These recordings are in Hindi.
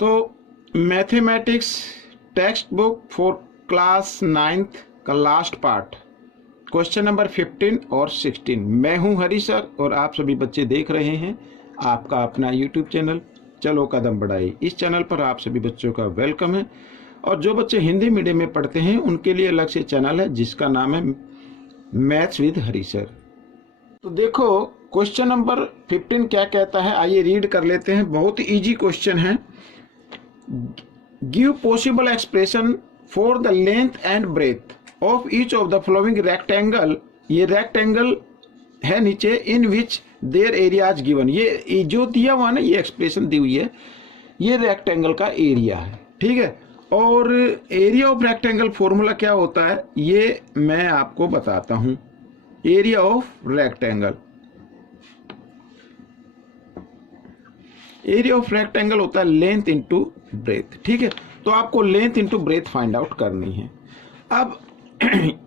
तो mathematics text book for class 9th का लास्ट पार्ट, क्वेश्चन नंबर 15 और 16। मैं हूं हरी सर और आप सभी बच्चे देख रहे हैं आपका अपना यूट्यूब चैनल चलो कदम बढ़ाइए। इस चैनल पर आप सभी बच्चों का वेलकम है और जो बच्चे हिंदी मीडियम में पढ़ते हैं उनके लिए अलग से चैनल है जिसका नाम है मैथ्स विद हरी सर। तो देखो क्वेश्चन नंबर 15 क्या कहता है, आइए रीड कर लेते हैं। बहुत इजी क्वेश्चन है। Give possible expression for the length and breadth of each of the following rectangle. ये रेक्टेंगल है नीचे, in which their areas given. ये जो दिया हुआ ना, ये एक्सप्रेशन दी हुई है, ये रेक्टेंगल का एरिया है, ठीक है। और एरिया ऑफ रेक्टेंगल फॉर्मूला क्या होता है ये मैं आपको बताता हूं। Area of rectangle, area of rectangle होता है लेंथ इंटू ब्रेथ, ठीक है। तो आपको length into breadth find out करनी है। अब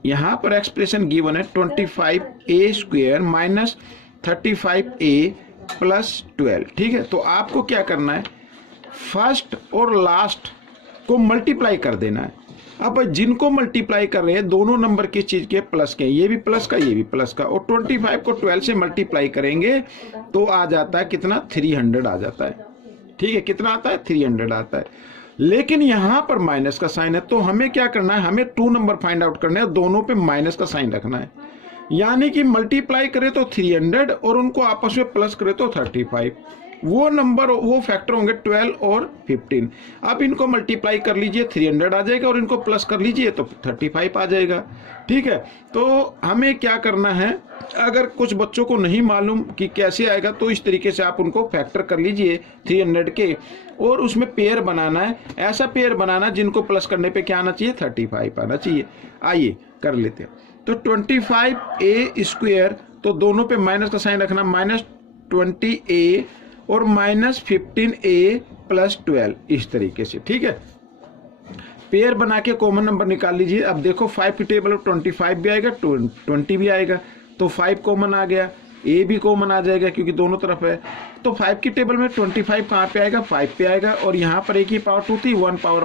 यहां पर एक्सप्रेशन गिवन है 25a square minus 35a plus 12, ठीक है। तो आपको क्या करना है, फर्स्ट और लास्ट को मल्टीप्लाई कर देना है। अब जिनको मल्टीप्लाई कर रहे हैं दोनों नंबर किस चीज के, प्लस के, ये भी प्लस का ये भी प्लस का, और 25 को 12 से मल्टीप्लाई करेंगे तो आ जाता है कितना, 300 आ जाता है, ठीक है। कितना आता है, 300 आता है। लेकिन यहां पर माइनस का साइन है तो हमें क्या करना है, हमें 2 नंबर फाइंड आउट करना है, दोनों पे माइनस का साइन रखना है। यानी कि मल्टीप्लाई करे तो 300 और उनको आपस में प्लस करे तो 35। वो नंबर, वो फैक्टर होंगे 12 और 15। अब इनको मल्टीप्लाई कर लीजिए, 300 आ जाएगा, और इनको प्लस कर लीजिए तो 35 आ जाएगा, ठीक है। तो हमें क्या करना है, अगर कुछ बच्चों को नहीं मालूम कि कैसे आएगा तो इस तरीके से आप उनको फैक्टर कर लीजिए 300 के, और उसमें पेयर बनाना है। ऐसा पेयर बनाना जिनको प्लस करने पे क्या आना चाहिए, 35 आना चाहिए। आइए कर लेते हैं। तो 25a स्क्वायर, तो दोनों पे माइनस का साइन रखना, माइनस 20a और माइनस 15a प्लस 12, इस तरीके से, ठीक है। पेयर बना के कॉमन नंबर निकाल लीजिए। अब देखो 5 की टेबल में 25 भी आएगा, 20 भी आएगा, तो 5 कॉमन आ गया, a भी कॉमन आ जाएगा क्योंकि दोनों तरफ है। तो 5 की टेबल में 25 कहाँ पे आएगा, 5 पे आएगा, और यहाँ पर एक ही पावर 2 थी, 1 पावर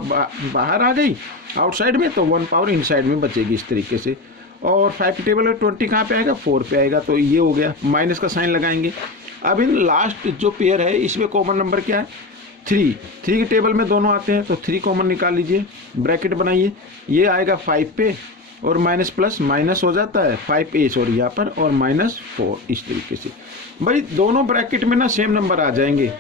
बाहर आ गई आउटसाइड में, तो 1 पावर इनसाइड में बचेगी, इस तरीके से। और 5 की टेबल में 20 कहाँ पे आएगा, 4 पे आएगा, तो ये हो गया। माइनस का साइन लगाएंगे। अब इन लास्ट जो पेयर है इसमें कॉमन नंबर क्या है, 3 की टेबल में दोनों आते हैं तो 3 कॉमन निकाल लीजिए, ब्रैकेट बनाइए। ये आएगा 5 पे और माइनस प्लस माइनस हो जाता है 5a, सॉरी यहाँ पर, और माइनस 4, इस तरीके से। भाई दोनों ब्रैकेट में ना सेम नंबर आ जाएंगे,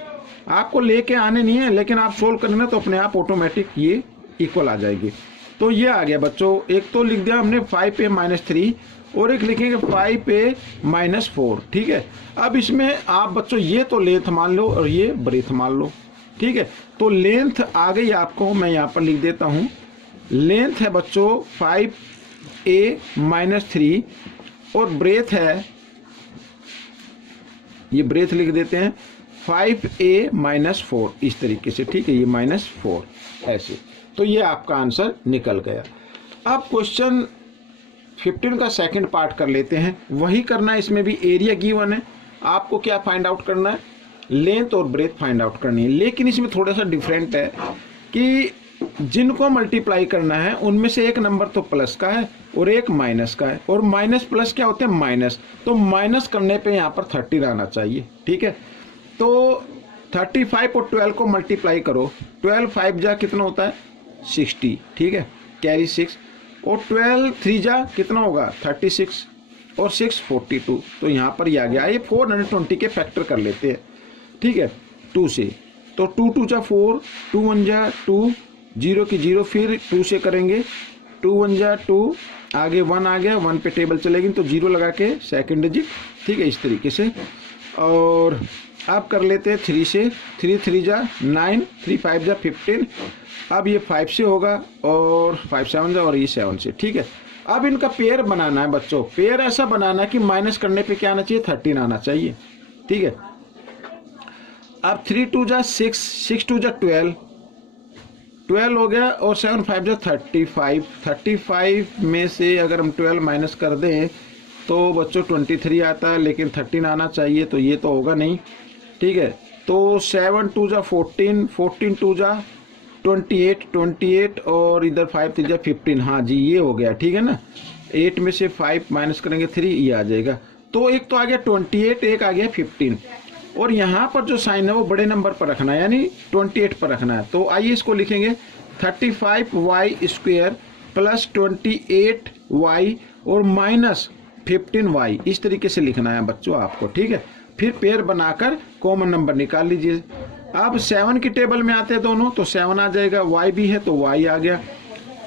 आपको लेके आने नहीं है, लेकिन आप सोल्व करना तो अपने आप ऑटोमेटिक ये इक्वल आ जाएंगे। तो ये आ गया बच्चों, एक तो लिख दिया हमने 5a माइनस 3 और एक लिखेंगे 5a माइनस 4, ठीक है। अब इसमें आप बच्चों ये तो लेंथ मान लो और ये ब्रेथ मान लो, ठीक है। तो लेंथ आ गई आपको, मैं यहाँ पर लिख देता हूँ। लेंथ है बच्चों 5a माइनस 3 और ब्रेथ है, ये ब्रेथ लिख देते हैं 5a माइनस 4, इस तरीके से, ठीक है। ये माइनस 4 ऐसे, तो ये आपका आंसर निकल गया। अब क्वेश्चन 15 का सेकंड पार्ट कर लेते हैं। वही करना है, इसमें भी एरिया गिवन है, आपको क्या फाइंड आउट करना है, लेंथ और ब्रेथ फाइंड आउट करनी है। लेकिन इसमें थोड़ा सा डिफरेंट है कि जिनको मल्टीप्लाई करना है उनमें से एक नंबर तो प्लस का है और एक माइनस का है, और माइनस प्लस क्या होते हैं, माइनस। तो माइनस करने पे यहाँ पर 30 आना चाहिए, ठीक है। तो 35 और 12 को मल्टीप्लाई करो, 12 5 जा कितना होता है, 60, ठीक है, कैरी 6, और 12 3 जा कितना होगा, 36, और 6 42। तो यहाँ पर ही आ गया। ये 420 के फैक्टर कर लेते हैं, ठीक है, 2 से। तो 2 2 जा 4, 2 1 जा 2, 0 की 0, फिर 2 से करेंगे, 2 1 जा 2, आगे 1 आ गया, 1 पे टेबल चलेगी तो 0 लगा के सेकंड डिजिट, ठीक है, इस तरीके से। और अब कर लेते हैं 3 से, 3 3 जा 9, 3 5 जा 15। अब ये 5 से होगा और 5 7 जा, और ये 7 से, ठीक है। अब इनका पेयर बनाना है बच्चों। पेयर ऐसा बनाना है कि माइनस करने पे क्या आना चाहिए, 13 आना चाहिए, ठीक है। अब 3 2 जा 6, 6 2 जा 12, 12 हो गया, और 7 5 जा 35। 35 में से अगर हम 12 माइनस कर दें तो बच्चों 23 आता है, लेकिन 13 आना चाहिए, तो ये तो होगा नहीं, ठीक है। तो 7 टू जा 14, 14 टू जा 28, 28 और इधर 5 3 जा 15। हाँ जी, ये हो गया, ठीक है ना। 8 में से 5 माइनस करेंगे 3, ये आ जाएगा। तो एक तो आ गया 28, एक आ गया 15, और यहाँ पर जो साइन है वो बड़े नंबर पर रखना है, यानी 28 पर रखना है। तो आइए इसको लिखेंगे 35y² प्लस 28y और माइनस 15y, इस तरीके से लिखना है बच्चों आपको, ठीक है। फिर पेयर बनाकर कॉमन नंबर निकाल लीजिए। अब 7 की टेबल में आते हैं दोनों, तो 7 आ जाएगा, y भी है तो y आ गया,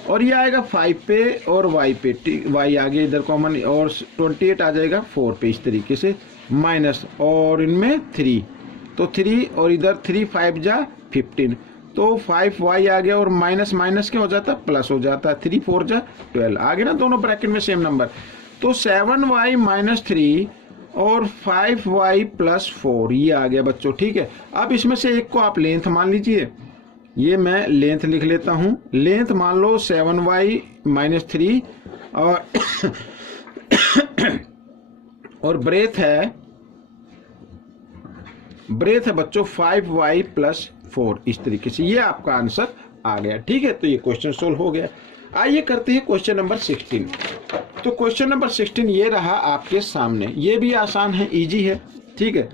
और ये आएगा 5 पे और y पे, y आ गया इधर कॉमन, और 28 आ जाएगा 4 पे, इस तरीके से माइनस, और इनमें 3, तो 3 और इधर 3 5 जा 15, तो 5y आ गया, और माइनस माइनस क्या हो जाता है, प्लस हो जाता है, 3 4 जा 12 आ गया ना, दोनों ब्रैकेट में सेम नंबर। तो 7y माइनस 3 और 5y प्लस 4, ये आ गया बच्चों, ठीक है। अब इसमें से एक को आप लेंथ मान लीजिए, ये मैं लेंथ लिख लेता हूं। लेंथ मान लो 7y माइनस 3 और ब्रेथ है बच्चों 5y प्लस 4, इस तरीके से ये आपका आंसर आ गया, ठीक है। तो ये क्वेश्चन सोल्व हो गया। आइए करते हैं क्वेश्चन नंबर 16। तो क्वेश्चन नंबर 16 ये रहा आपके सामने, ये भी आसान है, इजी है, ठीक है।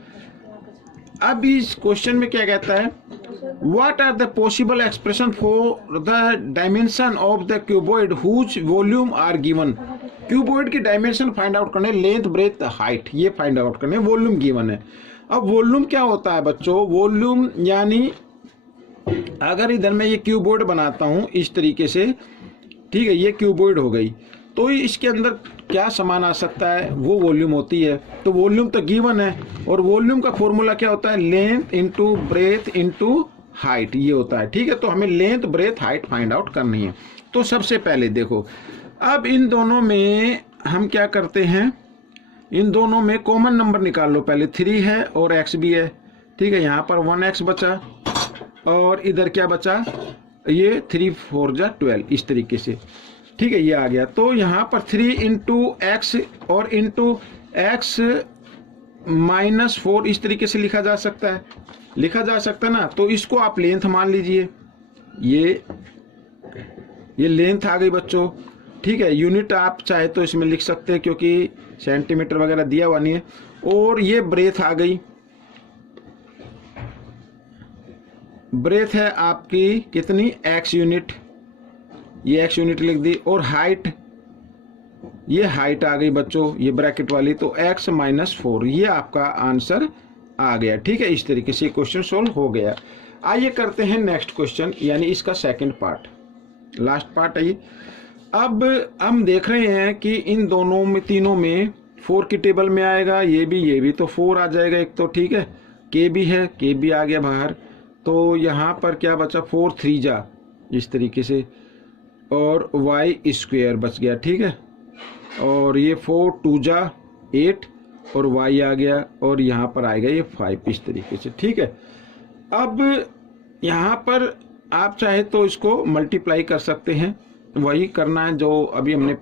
अब इस क्वेश्चन में क्या कहता है, what are the possible expression for the dimension of the cuboid whose volume are given. Cuboid की डायमेंशन फाइंड आउट करने, लेंथ ब्रेथ हाइट ये फाइंड आउट करने, वॉल्यूम गिवन है। अब वॉल्यूम क्या होता है बच्चों, वॉल्यूम यानी अगर इधर मैं ये क्यूबॉइड बनाता हूं इस तरीके से, ठीक है, ये क्यूबॉइड हो गई, तो इसके अंदर क्या सामान आ सकता है, वो वॉल्यूम होती है। तो वॉल्यूम तो गिवन है, और वॉल्यूम का फॉर्मूला क्या होता है, length into breadth into height, ये होता है, ठीक है। तो हमें length breadth height find out करनी है। तो सबसे पहले देखो, अब इन दोनों में हम क्या करते हैं, इन दोनों में कॉमन नंबर निकाल लो पहले। 3 है और x भी है, ठीक है। यहाँ पर 1x बचा, और इधर क्या बचा, ये 3 4 जा 12, इस तरीके से, ठीक है, ये आ गया। तो यहाँ पर 3 इंटू एक्स और इंटू एक्स माइनस 4, इस तरीके से लिखा जा सकता है ना। तो इसको आप लेंथ मान लीजिए, ये लेंथ आ गई बच्चों, ठीक है। यूनिट आप चाहे तो इसमें लिख सकते हैं, क्योंकि सेंटीमीटर वगैरह दिया हुआ नहीं है। और ये ब्रेथ आ गई, ब्रेथ है आपकी कितनी, x यूनिट, ये x यूनिट लिख दी। और हाइट, ये हाइट आ गई बच्चों, ये ब्रैकेट वाली, तो x माइनस 4, ये आपका आंसर आ गया, ठीक है। इस तरीके से क्वेश्चन सोल्व हो गया। आइए करते हैं नेक्स्ट क्वेश्चन, यानी इसका सेकंड पार्ट, लास्ट पार्ट है ये। अब हम देख रहे हैं कि इन दोनों में, तीनों में 4 की टेबल में आएगा, ये भी तो 4 आ जाएगा एक तो, ठीक है। k भी है, k भी आ गया बाहर, तो यहाँ पर क्या बचा, 4 3 जा, इस तरीके से, और y² बच गया, ठीक है। और ये 4 2 जा 8 और y आ गया, और यहाँ पर आएगा ये 5, इस तरीके से, ठीक है। अब यहाँ पर आप चाहे तो इसको मल्टीप्लाई कर सकते हैं, वही करना है जो अभी हमने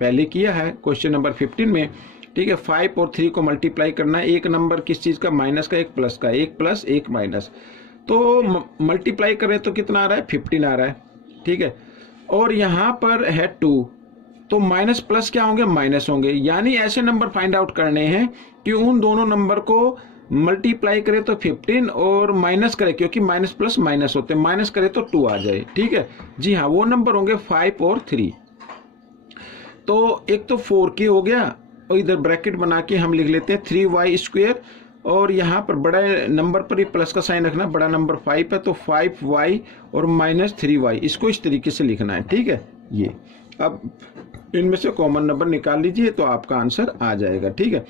पहले किया है क्वेश्चन नंबर 15 में, ठीक है। 5 और 3 को मल्टीप्लाई करना है, एक नंबर किस चीज़ का, माइनस का, एक प्लस का, एक प्लस एक माइनस, तो मल्टीप्लाई करें तो कितना आ रहा है, 15 आ रहा है, ठीक है। और यहाँ पर है 2, तो माइनस प्लस क्या होंगे, माइनस होंगे, यानी ऐसे नंबर फाइंड आउट करने हैं कि उन दोनों नंबर को मल्टीप्लाई करें तो 15 और माइनस करें, क्योंकि माइनस प्लस माइनस होते हैं, माइनस करें तो 2 आ जाए, ठीक है। जी हाँ, वो नंबर होंगे 5 और 3। तो एक तो 4k हो गया, और इधर ब्रैकेट बना के हम लिख लेते हैं 3y², और यहाँ पर बड़े नंबर पर ही प्लस का साइन रखना, बड़ा नंबर 5 है, तो 5y और माइनस 3y, इसको इस तरीके से लिखना है, ठीक है। ये अब इनमें से कॉमन नंबर निकाल लीजिए तो आपका आंसर आ जाएगा, ठीक है।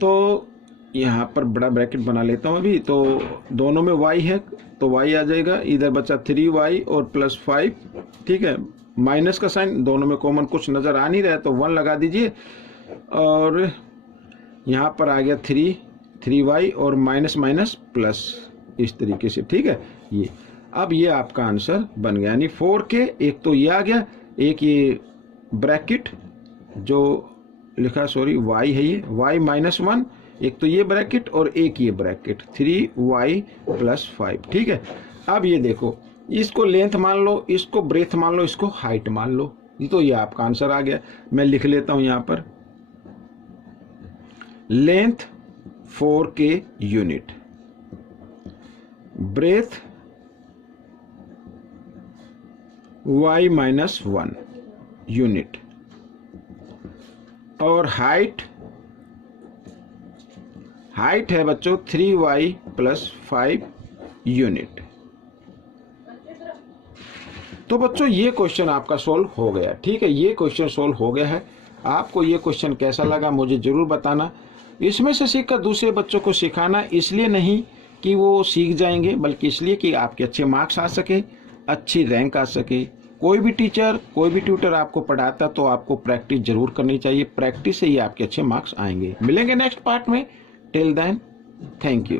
तो यहाँ पर बड़ा ब्रैकेट बना लेता हूँ अभी, तो दोनों में y है तो y आ जाएगा, इधर बचा 3y और प्लस 5, ठीक है। माइनस का साइन, दोनों में कॉमन कुछ नज़र आ नहीं रहा है तो 1 लगा दीजिए, और यहाँ पर आ गया 3y और माइनस माइनस प्लस, इस तरीके से, ठीक है। ये अब ये आपका आंसर बन गया, यानी 4k, एक तो ये आ गया, एक ये ब्रैकेट जो लिखा, सॉरी y है, ये y माइनस 1, एक तो ये ब्रैकेट और एक ये ब्रैकेट 3y + 5। ठीक है, अब ये देखो, इसको लेंथ मान लो, इसको ब्रेथ मान लो, इसको हाइट मान लो, तो ये आपका आंसर आ गया। मैं लिख लेता हूं यहां पर, length 4k unit, breadth y - 1 unit, और हाइट है बच्चों 3y + 5 यूनिट। तो बच्चों ये क्वेश्चन आपका सोल्व हो गया। ठीक है, ये क्वेश्चन सोल्व हो गया है। आपको ये क्वेश्चन कैसा लगा मुझे जरूर बताना। इसमें से सीखकर दूसरे बच्चों को सिखाना, इसलिए नहीं कि वो सीख जाएंगे, बल्कि इसलिए कि आपके अच्छे मार्क्स आ सके, अच्छी रैंक आ सके। कोई भी टीचर, कोई भी ट्यूटर आपको पढ़ाता तो आपको प्रैक्टिस जरूर करनी चाहिए। प्रैक्टिस से ही आपके अच्छे मार्क्स आएंगे। मिलेंगे नेक्स्ट पार्ट में। Till then, thank you.